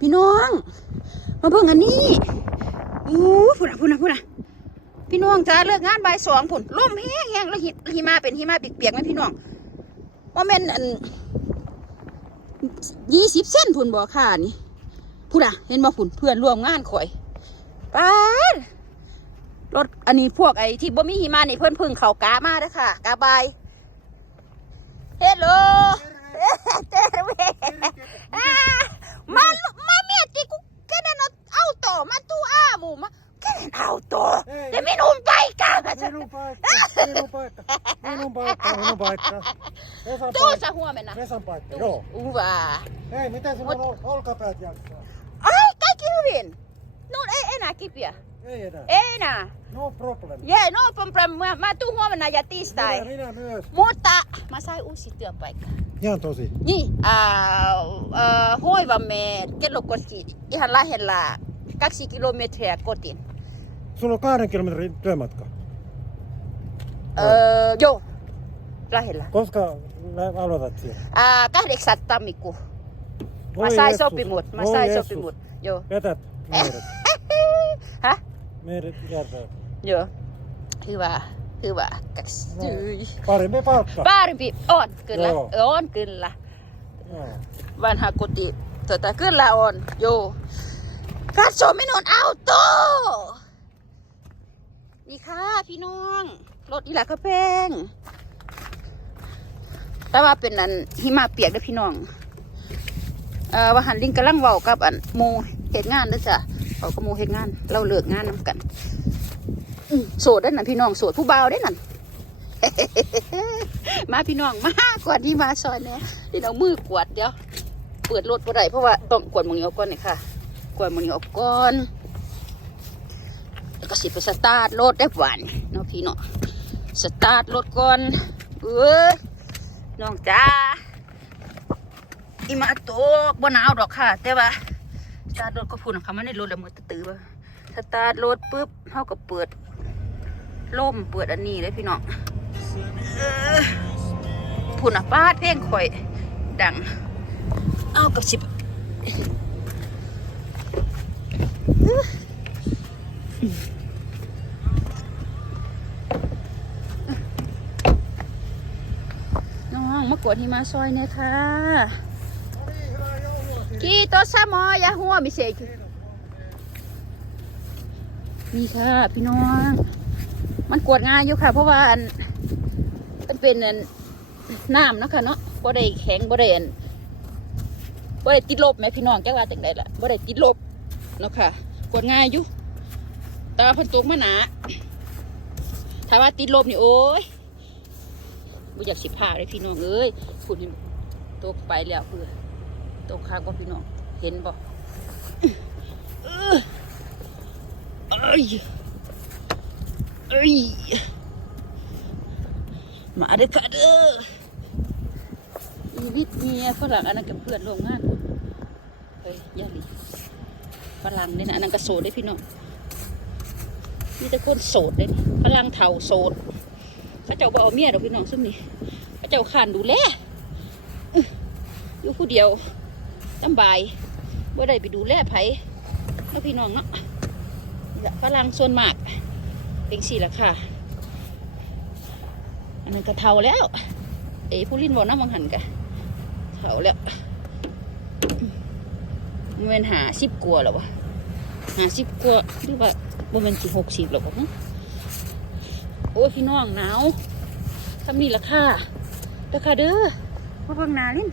พี่น้อง มาเบิ่งอันนี้อู้พุ่นอะพุ่นอะพุ่นอะพี่น้องจ้าเลิกงานบ่ายสองพุ่นลมแห้งแห้งแล้วหิหิมะเป็นหิมะเปียกๆไหมพี่น้องว่าแม่นอันยี่สิบเส้นพุ่นบ่ค่ะนี่พุ่นอะเห็นบ่พุ่นเพื่อนร่วมงานข่อยป้ารถอันนี้พวกไอ้ที่บ่มีหิมะนี่เพิ่นเพึ่งเขากามาเด้อค่ะกาบายเฮลโหล Ah, ma, minun paikka, minun paikka, minun paikka. Vesan Tuossa paikka, huomenna. Vesan paikka, joo. Hyvä. Hei, miten sinulla on ol- olkapäät jaksaa? Ai, kaikki hyvin. No ei enää kipiä. Ei enää. Ei enää. No problem. Jee, no problem. Mä, mä tuun huomenna ja Minä, tiistai. minä myös. Mutta mä sain uusi työpaikka. Ihan tosi. Niin, äh, äh, hoivamme kellokotiin ihan lähellä kaksi kilometriä kotiin. Sulla on kahden kilometrin työmatka. Öö, joo, lähellä. Koska lä- aloitat siellä? Ää, kahdeksan tammikuu. Mä Oi sain Jeesus. sopimut. Mä Oi sain Jeesus. sopimut. Joo. Jätät meidät. Häh? Meidät jätät. Joo. Hyvä. Hyvä. Kaksi. No. Hyi. Parempi palkka. Parempi on, kyllä. Joo. On, kyllä. Joo. Vanha koti. Tota, kyllä on. Joo. Katso minun auto! นี่ค่ะพี่น้อง รถอีหลักกระแพงแต่ว่าเป็นอันหิมะเปียกด้อพี่น้องเอ่อว่าหันลิงกำลังเว้ากับอันหมูเหตุงานด้อจ้ะเขากับหมูเหตุงาน เราเลิกงานนำกันโสดได้นั่นพี่น้องโสดผู้เบาวได้นั่นมาพี่น้องมากวาดที่มาซอยเนี่ยเดี๋ยวเอามือกวดเดี๋ยวเปิดรถบ่ได้เพราะว่าต้องกวดหมองนี้ออกก่อนนี่ค่ะ กวดหมองนี้ออกก่อนแล้วก็สิไปสตาร์ทรถได้หวานเนาะพี่เนาะ สตาร์ทรถก่อนเอ้ยน้องจ้าอีมาตกบ่หนาวดอกค่ะ แต่ว่าสตาร์ทรถก็พูดนะคะมันในรถแล้วมือตื้อว่าสตาร์ทรถปุ๊บเฮาก็เปิดล่มเปิดอันนี้เลยพี่น้องออพูดนะป้าดเพลงข่อย ดัง เอากับสิบ น้องมากดหิมาซอยเนี่ยค่ะกีโตซามอยาหัวมิเซกนี่ค่ะ พี่น้อง มันกวดง่ายอยู่ค่ะ เพราะว่าอันมันเป็นอันน้ำนะคะเนาะบ่ได้แข็งบ่ได้อันบ่ได้ติดลบไหมพี่น้องจักว่าจังไดล่ะบ่ได้ติดลบเนาะค่ะกวดง่ายอยู่แต่ว่าพันตกมาหนาถ้าว่าติดลบนี่โอ้ย บ่อยากสิพาเลยพี่น้องเอ้ยคุณเห็นตกไปแล้วเพื่อตกข้างบ่พี่น้องเห็นบ่เอ้ยเอ้ยเอ้ยมาเด้อค่ะเด้ออีวิทย์เมียฝรั่งอันนั้นกับเพื่อนร่วมงานเฮ้ยยาลีฝรั่งเนี่ยนะอันนั้นก็โสดได้พี่น้องมีแต่คนโสดเลยฝรั่งเฒ่าโสด เขาเจ้าบ่เอาเมียดอกพี่น้องซุ่มนี่เขาเจ้าขานดูแลอยู่ผู้เดียวสำบายว่าได้ไปดูแลไผแล้วพี่น้องเนาะนี่แหละฝรั่งส่วนมากเป็นสี่ละค่ะ อันนั้นก็เท่าแล้ว เอ้ผู้ลินบอกน้ำมังหันกะเท่าแล้วมันเป็นหาสิบกว่าหรอวะหาสิบกว่าหรือว่าบ่แมันสิหกสิบหรอวะ โอ้พี่น้องหนาวทำนี่ละค่ะเด้อค่ะเด้อมาเบิ่งหนาลิน